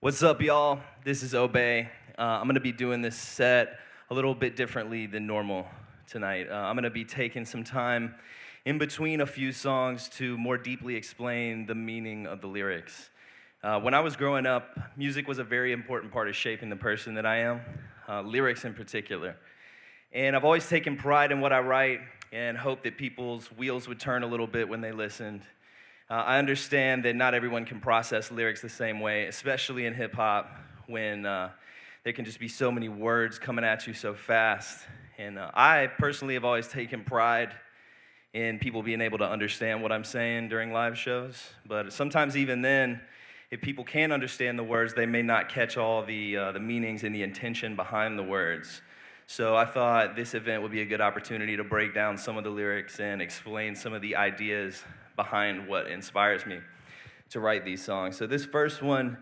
What's up, y'all? This is Obeah. I'm going to be doing this set a little bit differently than normal tonight. I'm going to be taking some time in between a few songs to more deeply explain the meaning of the lyrics. When I was growing up, music was a very important part of shaping the person that I am, lyrics in particular. And I've always taken pride in what I write and hope that people's wheels would turn a little bit when they listened. I understand that not everyone can process lyrics the same way, especially in hip-hop, when there can just be so many words coming at you so fast. And I personally have always taken pride in people being able to understand what I'm saying during live shows. But sometimes even then, if people can't understand the words, they may not catch all the meanings and the intention behind the words. So I thought this event would be a good opportunity to break down some of the lyrics and explain some of the ideas behind what inspires me to write these songs. So this first one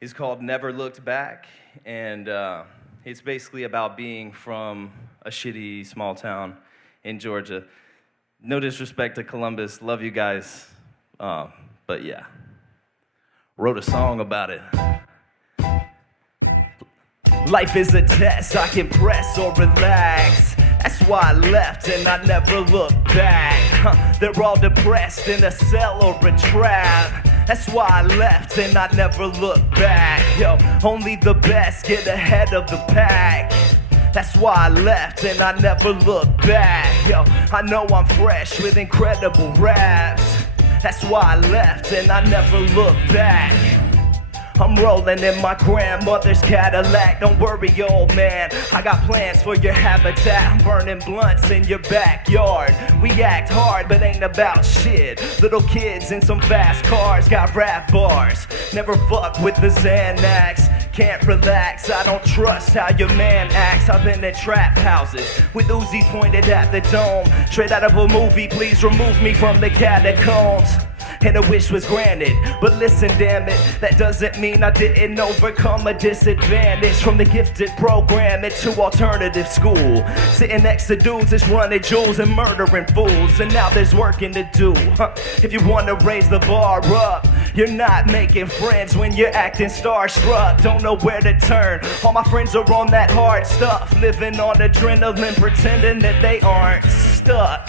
is called Never Looked Back, and it's basically about being from a shitty small town in Georgia. No disrespect to Columbus, love you guys, but yeah. Wrote a song about it. Life is a test, I can press or relax. That's why I left and I never looked back. They're all depressed in a cell or a trap. That's why I left and I never looked back. Yo, only the best get ahead of the pack. That's why I left and I never looked back. Yo, I know I'm fresh with incredible raps. That's why I left and I never looked back. I'm rolling in my grandmother's Cadillac. Don't worry, old man, I got plans for your habitat. I'm burning blunts in your backyard. We act hard, but ain't about shit. Little kids in some fast cars got rap bars. Never fuck with the Xanax. Can't relax, I don't trust how your man acts. I've been in trap houses with Uzis pointed at the dome. Straight out of a movie, please remove me from the catacombs. And a wish was granted, but listen, damn it, that doesn't mean I didn't overcome a disadvantage. From the gifted program into alternative school, sitting next to dudes that's running jewels and murdering fools. And now there's working to do. If you want to raise the bar up, you're not making friends when you're acting starstruck. Don't know where to turn. All my friends are on that hard stuff, living on adrenaline, pretending that they aren't stuck.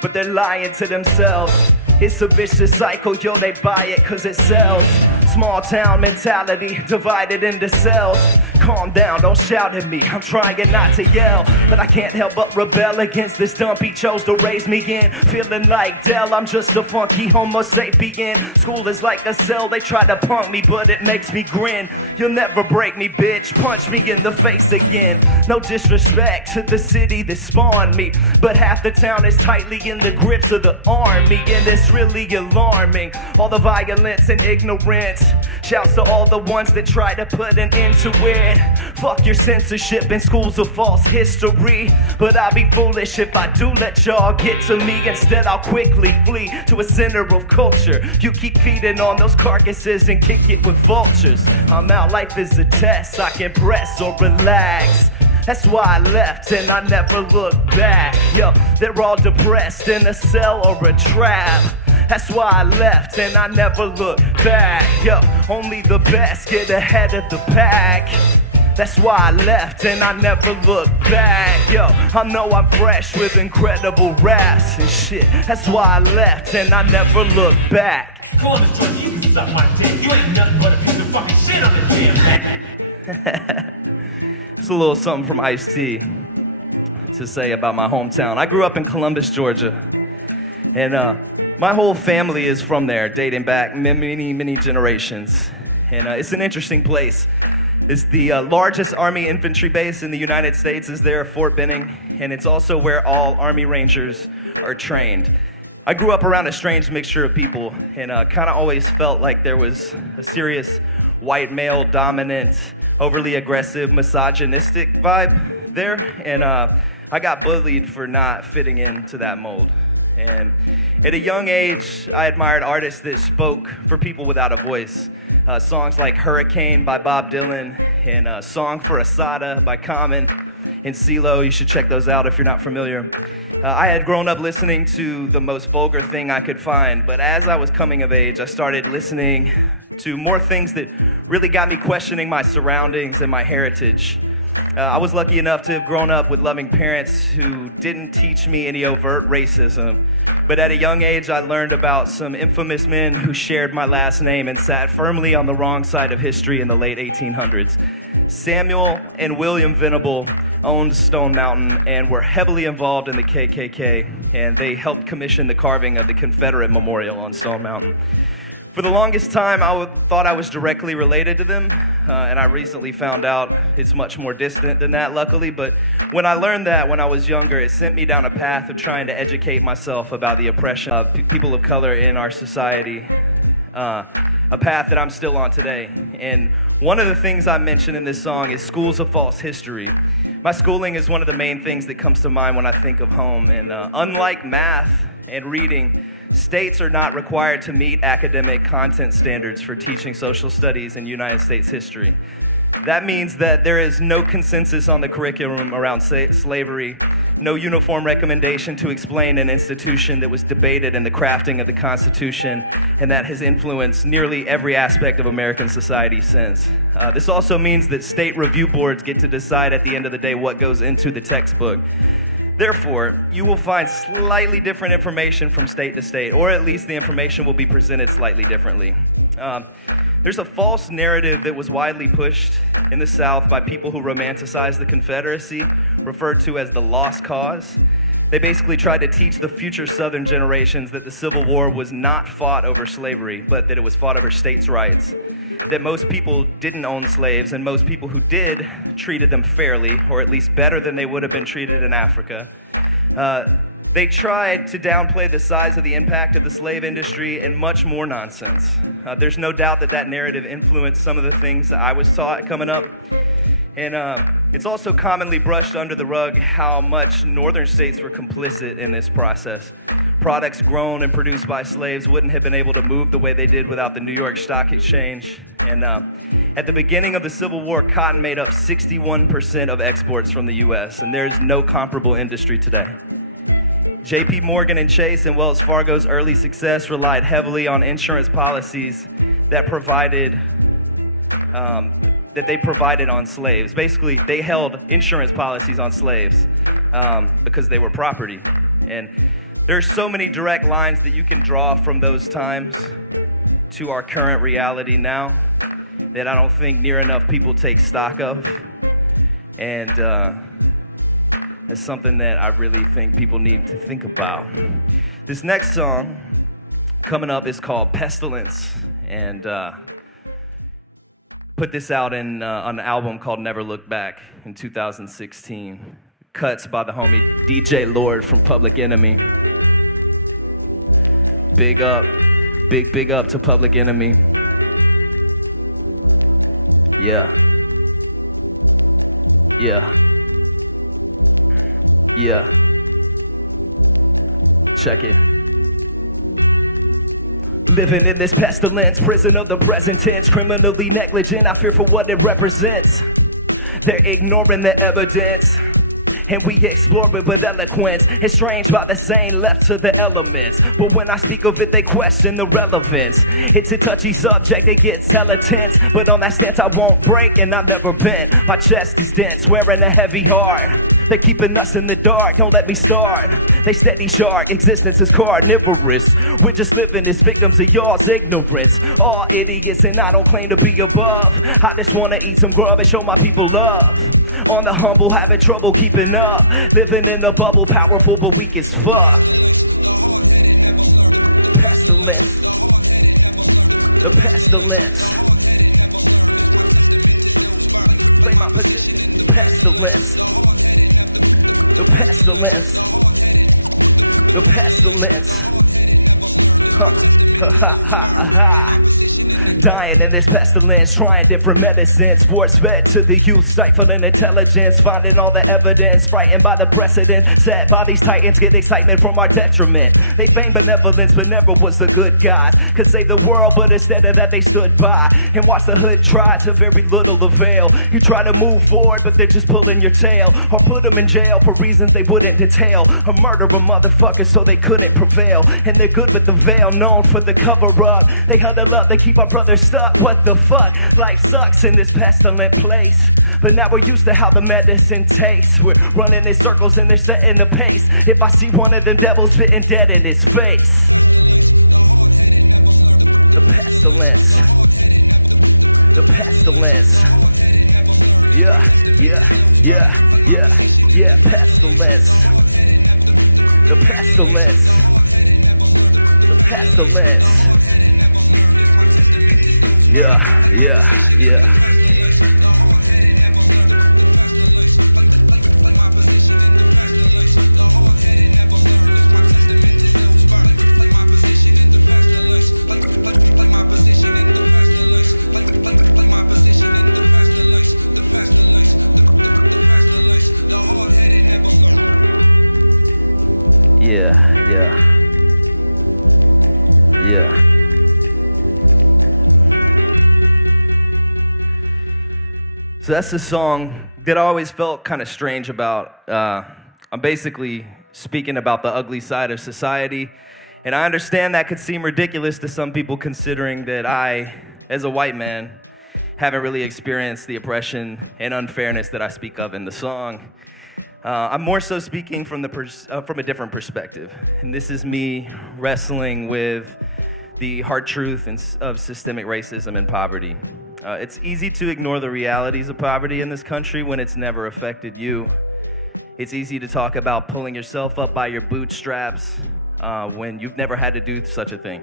But they're lying to themselves. It's a vicious cycle, yo, they buy it cause it sells. Small town mentality, divided into cells. Calm down, don't shout at me, I'm trying not to yell. But I can't help but rebel against this dump he chose to raise me in. Feeling like Dell, I'm just a funky homo sapien. School is like a cell, they try to punk me, but it makes me grin. You'll never break me, bitch, punch me in the face again. No disrespect to the city that spawned me, but half the town is tightly in the grips of the army. And it's really alarming, all the violence and ignorance. Shouts to all the ones that try to put an end to it. Fuck your censorship and schools of false history. But I'd be foolish if I do let y'all get to me. Instead I'll quickly flee to a center of culture. You keep feeding on those carcasses and kick it with vultures. I'm out, life is a test, I can press or relax. That's why I left and I never looked back. Yo, they're all depressed in a cell or a trap. That's why I left and I never looked back. Yo, only the best get ahead of the pack. That's why I left and I never looked back. Yo, I know I'm fresh with incredible raps and shit. That's why I left and I never looked back. Columbus, Georgia, you can suck my dick. You ain't nothing but a piece of fucking shit on this damn thing. It's a little something from Ice-T to say about my hometown. I grew up in Columbus, Georgia, and my whole family is from there, dating back many generations. And it's an interesting place. It's the largest Army infantry base in the United States is there at Fort Benning, and it's also where all Army Rangers are trained. I grew up around a strange mixture of people, and kind of always felt like there was a serious white male dominant, overly aggressive, misogynistic vibe there, and I got bullied for not fitting into that mold. And at a young age, I admired artists that spoke for people without a voice. Songs like Hurricane by Bob Dylan and Song for Asada by Common and CeeLo. You should check those out if you're not familiar. I had grown up listening to the most vulgar thing I could find, but as I was coming of age, I started listening to more things that really got me questioning my surroundings and my heritage. I was lucky enough to have grown up with loving parents who didn't teach me any overt racism, but at a young age I learned about some infamous men who shared my last name and sat firmly on the wrong side of history in the late 1800s. Samuel and William Venable owned Stone Mountain and were heavily involved in the KKK, and they helped commission the carving of the Confederate memorial on Stone Mountain. For the longest time, I thought I was directly related to them, and I recently found out it's much more distant than that, luckily. But when I learned that when I was younger, it sent me down a path of trying to educate myself about the oppression of people of color in our society, a path that I'm still on today. And one of the things I mention in this song is schools of false history. My schooling is one of the main things that comes to mind when I think of home. And unlike math and reading, states are not required to meet academic content standards for teaching social studies in United States history. That means that there is no consensus on the curriculum around slavery, no uniform recommendation to explain an institution that was debated in the crafting of the Constitution and that has influenced nearly every aspect of American society since. This also means that state review boards get to decide at the end of the day what goes into the textbook. Therefore, you will find slightly different information from state to state, or at least the information will be presented slightly differently. There's a false narrative that was widely pushed in the South by people who romanticize the Confederacy, referred to as the lost cause. They basically tried to teach the future Southern generations that the Civil War was not fought over slavery, but that it was fought over states' rights. That most people didn't own slaves, and most people who did treated them fairly, or at least better than they would have been treated in Africa. They tried to downplay the size of the impact of the slave industry and much more nonsense. There's no doubt that that narrative influenced some of the things that I was taught coming up. And it's also commonly brushed under the rug how much northern states were complicit in this process. Products grown and produced by slaves wouldn't have been able to move the way they did without the New York Stock Exchange. And at the beginning of the Civil War, cotton made up 61% of exports from the U.S., and there's no comparable industry today. J.P. Morgan and Chase and Wells Fargo's early success relied heavily on insurance policies that they provided on slaves. Basically, they held insurance policies on slaves because they were property. And there's so many direct lines that you can draw from those times to our current reality now that I don't think near enough people take stock of. And it's something that I really think people need to think about. This next song coming up is called Pestilence, and put this out on an album called Never Look Back in 2016. Cuts by the homie DJ Lord from Public Enemy. Big up to Public Enemy. Yeah. Check it. Living in this pestilence, prison of the present tense, criminally negligent, I fear for what it represents. They're ignoring the evidence, and we explore it with eloquence. Estranged by the same, left to the elements. But when I speak of it, they question the relevance. It's a touchy subject, it gets hella tense. But on that stance, I won't break, and I've never bent. My chest is dense, wearing a heavy heart. They're keeping us in the dark, don't let me start. They steady shark, existence is carnivorous. We're just living as victims of y'all's ignorance. All idiots, and I don't claim to be above. I just wanna eat some grub and show my people love. On the humble, having trouble keeping up, living in the bubble, powerful but weak as fuck. Pestilence, the pestilence. Play my position. Pestilence, the pestilence, the pestilence. Ha ha ha ha ha. Dying in this pestilence, trying different medicines. Force fed to the youth, stifling intelligence. Finding all the evidence, frightened by the precedent set by these titans, get excitement from our detriment. They feign benevolence, but never was the good guys. Could save the world, but instead of that they stood by and watched the hood try to very little avail. You try to move forward, but they're just pulling your tail, or put them in jail for reasons they wouldn't detail, or murder a motherfucker so they couldn't prevail. And they're good with the veil, known for the cover up. They huddle up, they keep our brothers stuck. What the fuck? Life sucks in this pestilent place. But now we're used to how the medicine tastes. We're running in circles and they're setting the pace. If I see one of them devils spitting dead in his face. The pestilence. The pestilence. Yeah, pestilence. The pestilence. The pestilence. Yeah. Yeah. So that's the song that I always felt kind of strange about. I'm basically speaking about the ugly side of society. And I understand that could seem ridiculous to some people considering that I, as a white man, haven't really experienced the oppression and unfairness that I speak of in the song. I'm more so speaking from a different perspective. And this is me wrestling with the hard truth of systemic racism and poverty. It's easy to ignore the realities of poverty in this country when it's never affected you. It's easy to talk about pulling yourself up by your bootstraps when you've never had to do such a thing.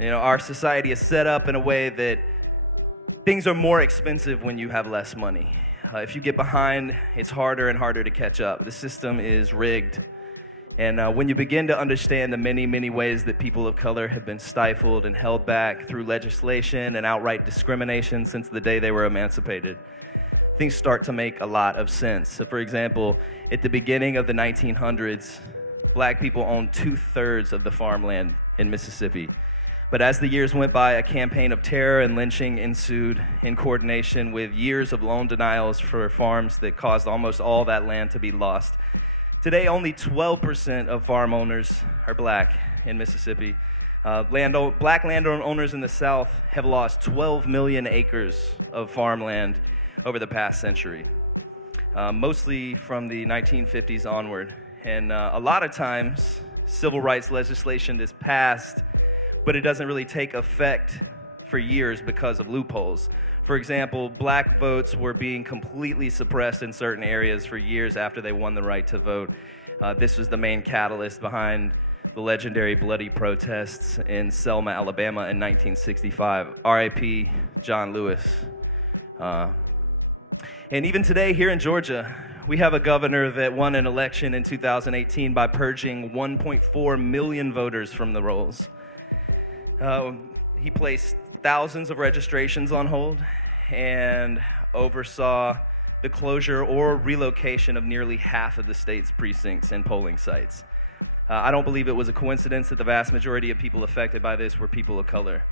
You know, our society is set up in a way that things are more expensive when you have less money. If you get behind, it's harder and harder to catch up. The system is rigged. And when you begin to understand the many, many ways that people of color have been stifled and held back through legislation and outright discrimination since the day they were emancipated, things start to make a lot of sense. So for example, at the beginning of the 1900s, black people owned 2/3 of the farmland in Mississippi. But as the years went by, a campaign of terror and lynching ensued in coordination with years of loan denials for farms that caused almost all that land to be lost. Today, only 12% of farm owners are black in Mississippi. Black landowners in the South have lost 12 million acres of farmland over the past century, mostly from the 1950s onward. And a lot of times, civil rights legislation is passed, but it doesn't really take effect for years because of loopholes. For example, black votes were being completely suppressed in certain areas for years after they won the right to vote. This was the main catalyst behind the legendary bloody protests in Selma, Alabama in 1965. R.I.P. John Lewis. And even today here in Georgia, we have a governor that won an election in 2018 by purging 1.4 million voters from the rolls. He placed thousands of registrations on hold and oversaw the closure or relocation of nearly half of the state's precincts and polling sites. I don't believe it was a coincidence that the vast majority of people affected by this were people of color.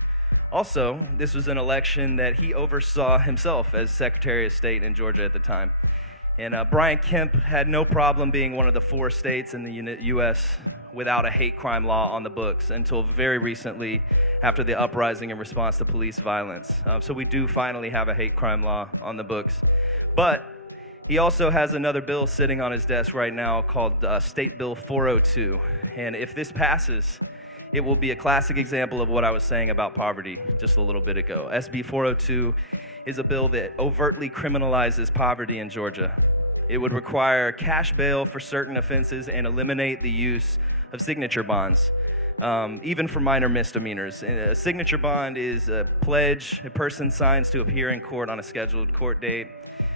Also, this was an election that he oversaw himself as Secretary of State in Georgia at the time. And Brian Kemp had no problem being one of the 4 states in the U.S. without a hate crime law on the books until very recently after the uprising in response to police violence. So we do finally have a hate crime law on the books. But he also has another bill sitting on his desk right now called State Bill 402. And if this passes, it will be a classic example of what I was saying about poverty just a little bit ago. SB 402 is a bill that overtly criminalizes poverty in Georgia. It would require cash bail for certain offenses and eliminate the use of signature bonds, even for minor misdemeanors. A signature bond is a pledge a person signs to appear in court on a scheduled court date.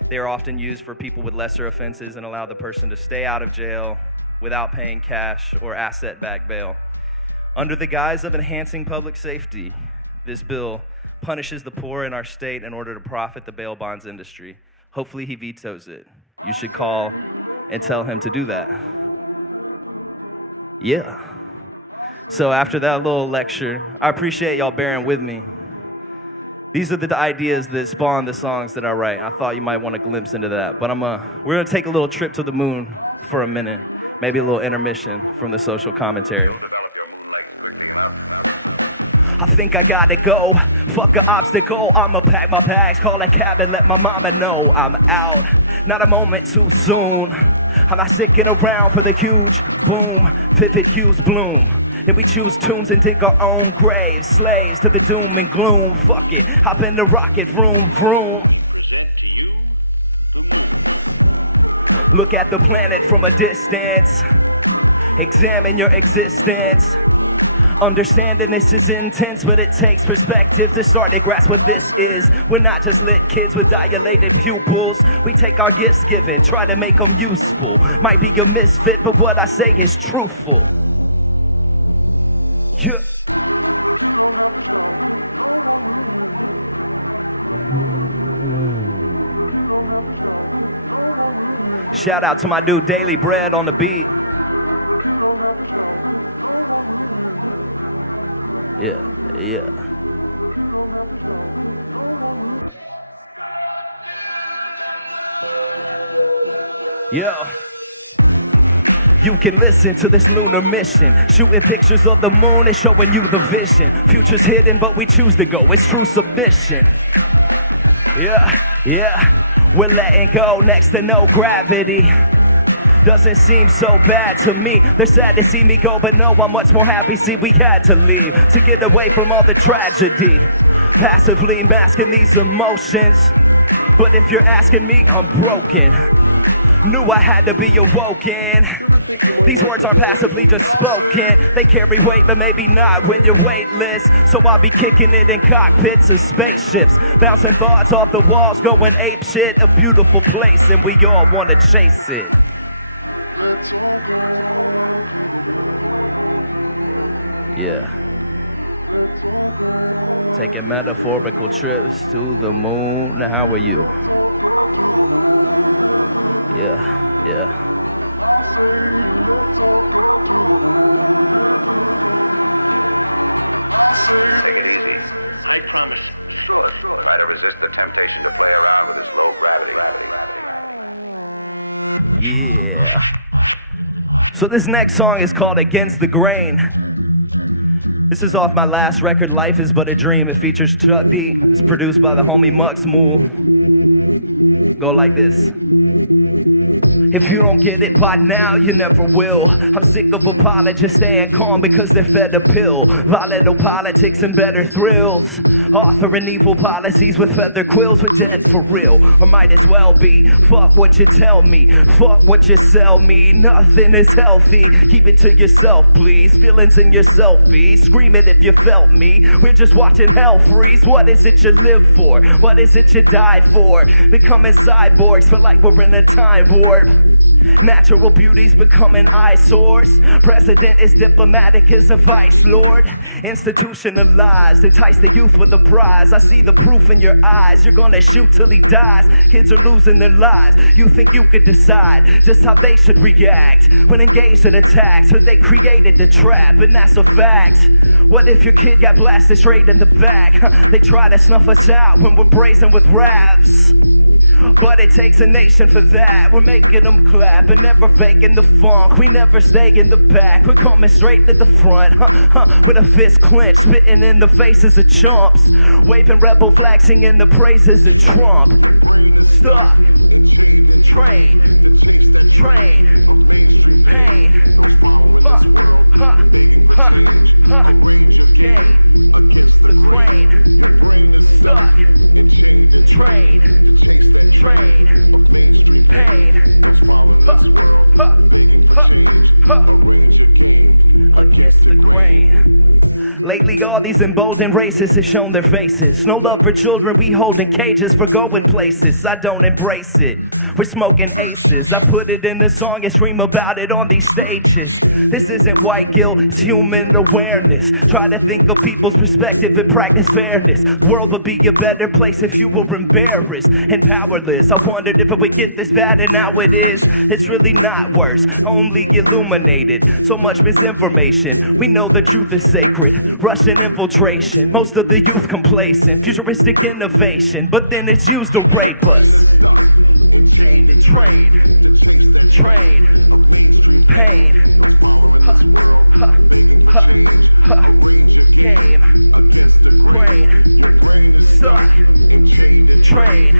They are often used for people with lesser offenses and allow the person to stay out of jail without paying cash or asset-backed bail. Under the guise of enhancing public safety, this bill punishes the poor in our state in order to profit the bail bonds industry. Hopefully he vetoes it. You should call and tell him to do that. Yeah. So after that little lecture, I appreciate y'all bearing with me. These are the ideas that spawn the songs that I write. I thought you might want a glimpse into that. But we're gonna take a little trip to the moon for a minute. Maybe a little intermission from the social commentary. I think I gotta go. Fuck an obstacle. I'ma pack my bags, call a cab and let my mama know I'm out. Not a moment too soon. I'm not sticking around for the huge boom. Vivid hues bloom. Then we choose tunes and dig our own graves. Slaves to the doom and gloom. Fuck it. Hop in the rocket, vroom, vroom. Look at the planet from a distance. Examine your existence. Understanding this is intense, but it takes perspective to start to grasp what this is. We're not just lit kids with dilated pupils. We take our gifts given, try to make them useful. Might be a misfit, but what I say is truthful. Yeah. Shout out to my dude Daily Bread on the beat. Yeah, yeah. Yo. You can listen to this lunar mission. Shooting pictures of the moon and showing you the vision. Future's hidden, but we choose to go. It's true submission. Yeah, yeah. We're letting go next to no gravity. Doesn't seem so bad to me. They're sad to see me go, but no, I'm much more happy. See, we had to leave to get away from all the tragedy. Passively masking these emotions. But if you're asking me, I'm broken. Knew I had to be awoken. These words aren't passively just spoken. They carry weight, but maybe not when you're weightless. So I'll be kicking it in cockpits of spaceships, bouncing thoughts off the walls, going ape shit. A beautiful place, and we all want to chase it. Yeah. Taking metaphorical trips to the moon. How are you? Yeah, yeah. Yeah. So this next song is called Against the Grain. This is off my last record, Life Is But a Dream. It features Chuck D. It's produced by the homie Mux Mool. Go like this. If you don't get it by now, you never will. I'm sick of apologists staying calm because they're fed a pill. Volatile politics and better thrills. Authoring evil policies with feather quills. We're dead for real, or might as well be. Fuck what you tell me, fuck what you sell me. Nothing is healthy, keep it to yourself please. Feelings in your selfie, scream it if you felt me. We're just watching hell freeze. What is it you live for? What is it you die for? Becoming cyborgs, feel like we're in a time warp. Natural beauty's becoming eyesores. President is diplomatic as a vice lord. Institutionalized, entice the youth with a prize. I see the proof in your eyes. You're gonna shoot till he dies. Kids are losing their lives. You think you could decide just how they should react when engaged in attacks, but they created the trap, and that's a fact. What if your kid got blasted straight in the back? They try to snuff us out when we're brazen with raps. But it takes a nation for that. We're making them clap and never faking the funk. We never stay in the back. We're coming straight to the front, with a fist clenched, spitting in the faces of chumps, waving rebel flags, singing the praises of Trump. Stuck, train, pain, game. It's the grain. Stuck, train, pain, against the grain. Lately, all these emboldened racists have shown their faces. No love for children, we hold in cages for going places. I don't embrace it. We're smoking aces. I put it in the song and scream about it on these stages. This isn't white guilt, it's human awareness. Try to think of people's perspective and practice fairness. The world would be a better place if you were embarrassed and powerless. I wondered if it would get this bad, and now it is. It's really not worse, only illuminated. So much misinformation. We know the truth is sacred. Russian infiltration, most of the youth complacent. Futuristic innovation, but then it's used to rape us. Chain to train, pain, game. Crane, sun, train,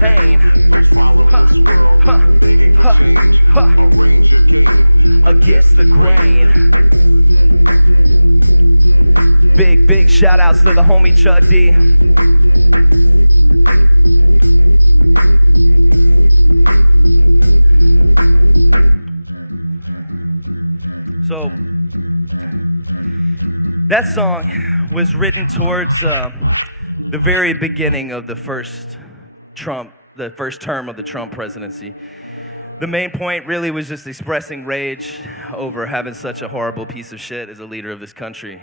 pain, against the grain. Big shout outs to the homie Chuck D. So, that song was written towards the very beginning of the first term of the Trump presidency. The main point really was just expressing rage over having such a horrible piece of shit as a leader of this country.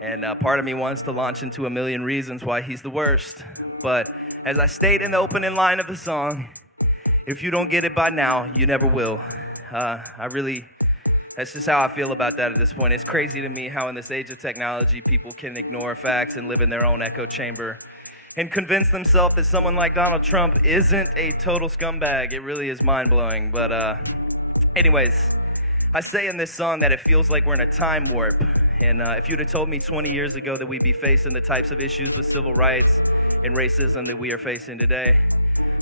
And part of me wants to launch into a million reasons why he's the worst. But as I state in the opening line of the song, if you don't get it by now, you never will. That's just how I feel about that at this point. It's crazy to me how in this age of technology, people can ignore facts and live in their own echo chamber and convince themselves that someone like Donald Trump isn't a total scumbag. It really is mind-blowing. But anyways, I say in this song that it feels like we're in a time warp. And if you'd have told me 20 years ago that we'd be facing the types of issues with civil rights and racism that we are facing today,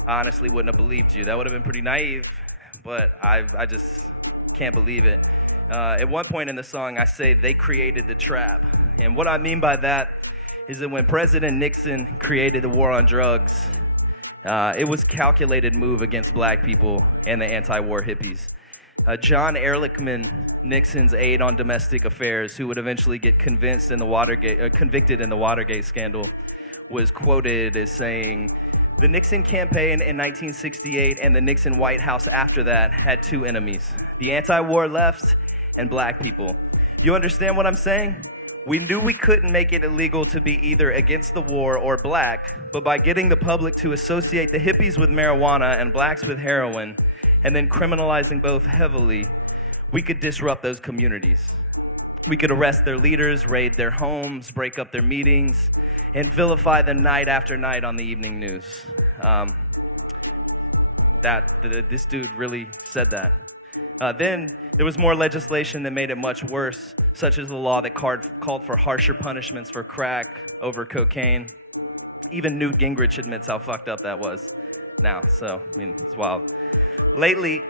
I honestly wouldn't have believed you. That would have been pretty naive, but I just can't believe it. At one point in the song, I say they created the trap. And what I mean by that is that when President Nixon created the war on drugs, it was a calculated move against black people and the anti-war hippies. John Ehrlichman, Nixon's aide on domestic affairs, who would eventually get convicted in the Watergate scandal, was quoted as saying, "The Nixon campaign in 1968 and the Nixon White House after that had two enemies, the anti-war left and black people." You understand what I'm saying? We knew we couldn't make it illegal to be either against the war or black, but by getting the public to associate the hippies with marijuana and blacks with heroin, and then criminalizing both heavily, we could disrupt those communities. We could arrest their leaders, raid their homes, break up their meetings, and vilify them night after night on the evening news. This dude really said that. Then there was more legislation that made it much worse, such as the law that called for harsher punishments for crack over cocaine. Even Newt Gingrich admits how fucked up that was now, so, I mean, it's wild. Lately,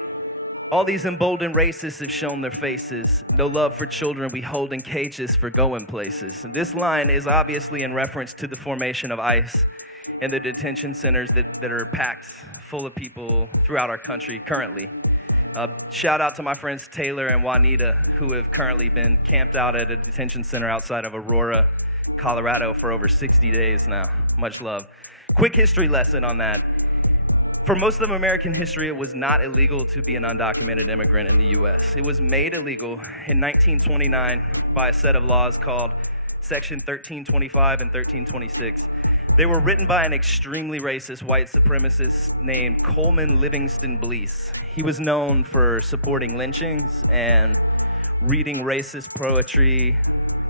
all these emboldened racists have shown their faces. No love for children we hold in cages for going places. And this line is obviously in reference to the formation of ICE and the detention centers that are packed full of people throughout our country currently. Shout out to my friends Taylor and Juanita, who have currently been camped out at a detention center outside of Aurora, Colorado for over 60 days now. Much love. Quick history lesson on that. For most of American history, it was not illegal to be an undocumented immigrant in the U.S. It was made illegal in 1929 by a set of laws called Section 1325 and 1326. They were written by an extremely racist white supremacist named Coleman Livingston Blease. He was known for supporting lynchings and reading racist poetry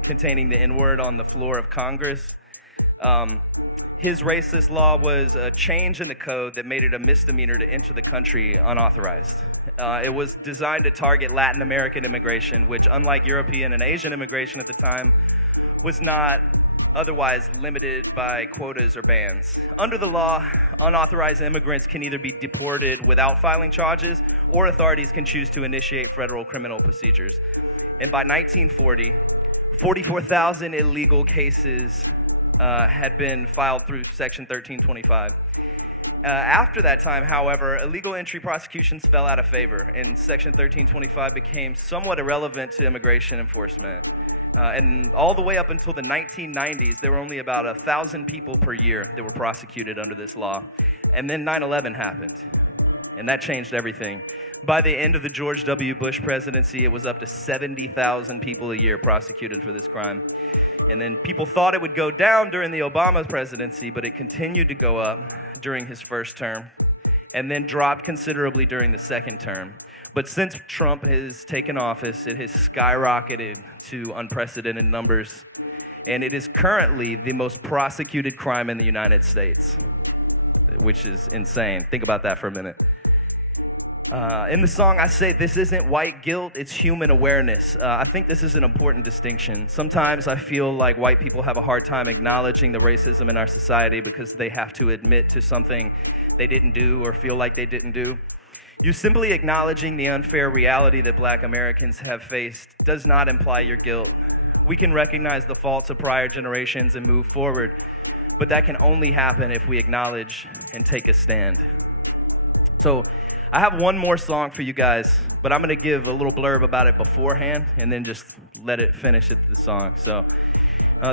containing the N-word on the floor of Congress. His racist law was a change in the code that made it a misdemeanor to enter the country unauthorized. It was designed to target Latin American immigration, which, unlike European and Asian immigration at the time, was not otherwise limited by quotas or bans. Under the law, unauthorized immigrants can either be deported without filing charges, or authorities can choose to initiate federal criminal procedures. And by 1940, 44,000 illegal cases had been filed through Section 1325. After that time, however, illegal entry prosecutions fell out of favor, and Section 1325 became somewhat irrelevant to immigration enforcement. And all the way up until the 1990s, there were only about 1,000 people per year that were prosecuted under this law. And then 9/11 happened, and that changed everything. By the end of the George W. Bush presidency, it was up to 70,000 people a year prosecuted for this crime. And then people thought it would go down during the Obama presidency, but it continued to go up during his first term, and then dropped considerably during the second term. But since Trump has taken office, it has skyrocketed to unprecedented numbers, and it is currently the most prosecuted crime in the United States, which is insane. Think about that for a minute. In the song, I say this isn't white guilt, it's human awareness. I think this is an important distinction. Sometimes I feel like white people have a hard time acknowledging the racism in our society because they have to admit to something they didn't do or feel like they didn't do. You simply acknowledging the unfair reality that Black Americans have faced does not imply your guilt. We can recognize the faults of prior generations and move forward, but that can only happen if we acknowledge and take a stand. So, I have one more song for you guys, but I'm going to give a little blurb about it beforehand and then just let it finish at the song. So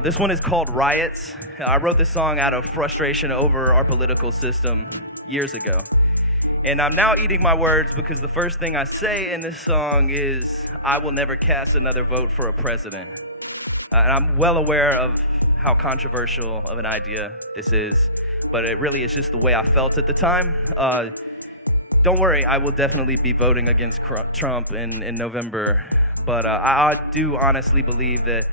this one is called Riots. I wrote this song out of frustration over our political system years ago. And I'm now eating my words because the first thing I say in this song is, I will never cast another vote for a president. And I'm well aware of how controversial of an idea this is, but it really is just the way I felt at the time. Don't worry, I will definitely be voting against Trump in November, but I do honestly believe that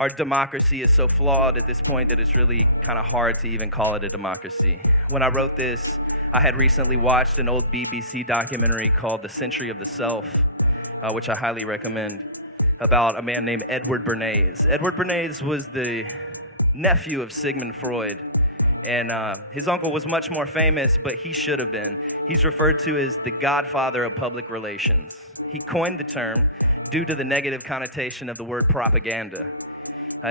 our democracy is so flawed at this point that it's really kind of hard to even call it a democracy. When I wrote this, I had recently watched an old BBC documentary called The Century of the Self, which I highly recommend, about a man named Edward Bernays. Edward Bernays was the nephew of Sigmund Freud. And his uncle was much more famous, but he should have been. He's referred to as the godfather of public relations. He coined the term due to the negative connotation of the word propaganda.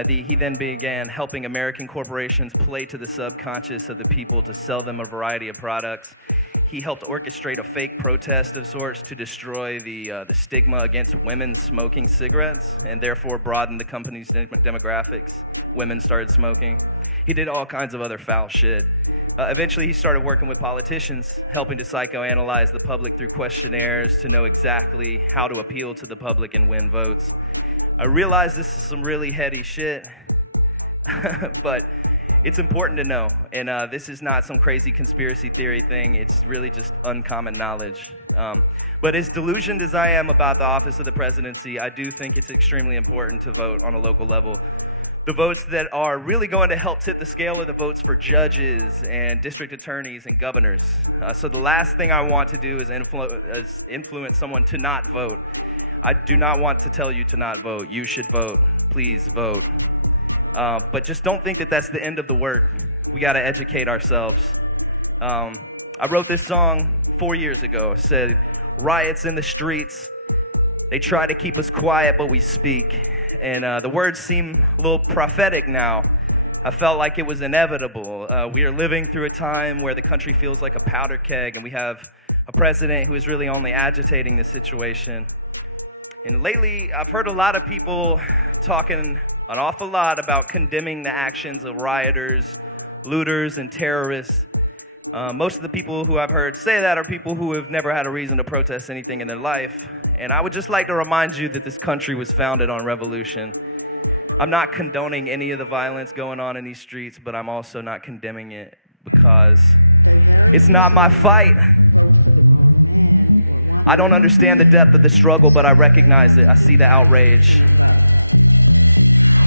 He then began helping American corporations play to the subconscious of the people to sell them a variety of products. He helped orchestrate a fake protest of sorts to destroy the stigma against women smoking cigarettes and therefore broaden the company's demographics. Women started smoking. He did all kinds of other foul shit. Eventually, he started working with politicians, helping to psychoanalyze the public through questionnaires to know exactly how to appeal to the public and win votes. I realize this is some really heady shit, but it's important to know. And this is not some crazy conspiracy theory thing. It's really just uncommon knowledge. But as delusioned as I am about the office of the presidency, I do think it's extremely important to vote on a local level. The votes that are really going to help tip the scale are the votes for judges and district attorneys and governors. So the last thing I want to do is influence someone to not vote. I do not want to tell you to not vote. You should vote. Please vote. But just don't think that that's the end of the work. We got to educate ourselves. I wrote this song 4 years ago. It said, riots in the streets. They try to keep us quiet, but we speak. And the words seem a little prophetic now. I felt like it was inevitable. We are living through a time where the country feels like a powder keg, and we have a president who is really only agitating the situation. And lately, I've heard a lot of people talking an awful lot about condemning the actions of rioters, looters, and terrorists. Most of the people who I've heard say that are people who have never had a reason to protest anything in their life. And I would just like to remind you that this country was founded on revolution. I'm not condoning any of the violence going on in these streets, but I'm also not condemning it because it's not my fight. I don't understand the depth of the struggle, but I recognize it. I see the outrage.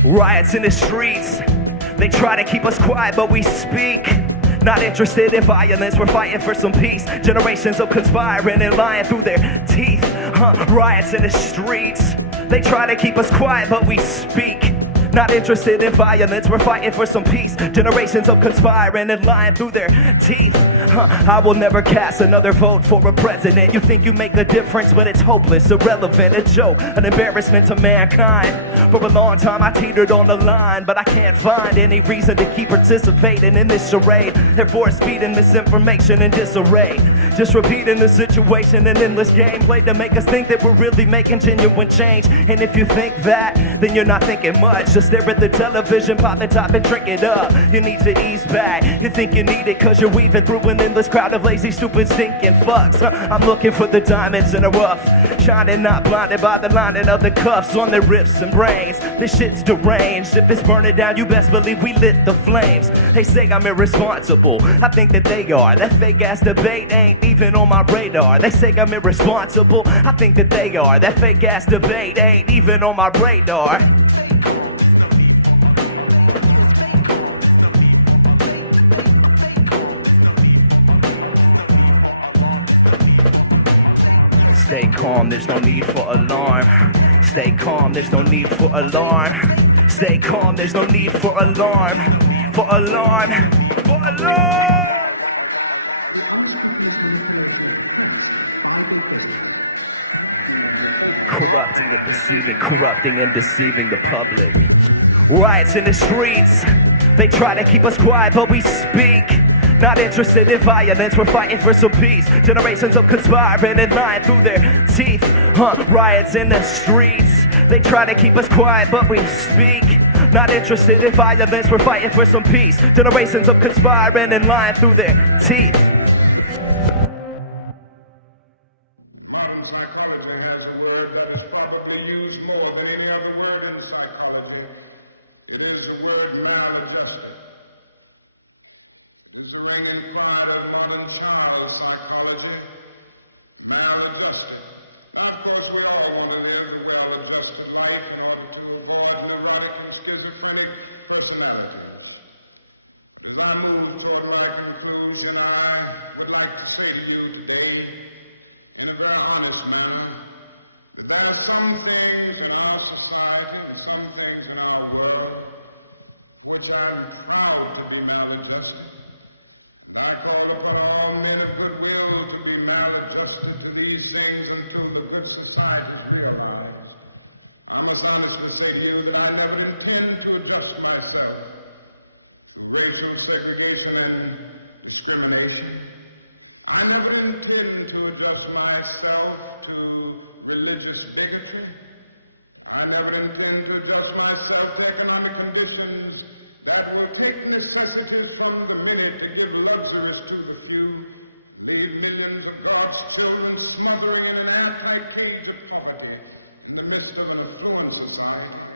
Riots in the streets. They try to keep us quiet, but we speak. Not interested in violence, we're fighting for some peace. Generations of conspiring and lying through their teeth. Riots in the streets. They try to keep us quiet, but we speak. Not interested in violence, we're fighting for some peace. Generations of conspiring and lying through their teeth. I will never cast another vote for a president. You think you make a difference, but it's hopeless, irrelevant, a joke, an embarrassment to mankind. For a long time I teetered on the line, but I can't find any reason to keep participating in this charade. They're force-feeding misinformation and disarray. Just repeating the situation, an endless game played to make us think that we're really making genuine change. And if you think that, then you're not thinking much. Just stare at the television, pop the top and drink it up. You need to ease back. You think you need it cause you're weaving through an endless crowd of lazy, stupid, stinking fucks. I'm looking for the diamonds in the rough, shining, not blinded by the lining of the cuffs on their rips and brains. This shit's deranged. If it's burning down, you best believe we lit the flames. They say I'm irresponsible. I think that they are. That fake ass debate ain't even on my radar. They say I'm irresponsible. I think that they are. That fake ass debate ain't even on my radar. Stay calm, there's no need for alarm. Stay calm, there's no need for alarm. Stay calm, there's no need for alarm. For alarm, for alarm! Corrupting and deceiving the public. Riots in the streets, they try to keep us quiet, but we speak. Not interested in violence, we're fighting for some peace. Generations of conspiring and lying through their teeth. Riots in the streets, they try to keep us quiet, but we speak. Not interested in violence, we're fighting for some peace. Generations of conspiring and lying through their teeth. Modern psychology has a word that is probably used more than any other word in psychology. It is the word maladjustment. It's a ringing cry of one child psychology, maladjustment. Of course, we all want to live a maladjusted life in order to avoid neurotic and schizophrenic personalities. As I move toward my conclusion, I would like to say to you today, in a very honest manner, there are some things in our society and some things in our world which I'm proud to be maladjusted. I call upon all men of goodwill to be maladjusted to these things until the good society realizes. I must honestly say to you that I never intend to adjust myself to racial segregation and discrimination. I never intended to adjust myself to religious dignity. I never intended to adjust myself to economic conditions that would make necessities for the minute and give luxuries to the few, leave millions of crops children smothering in an anti-cage of poverty in the midst of an affluent society.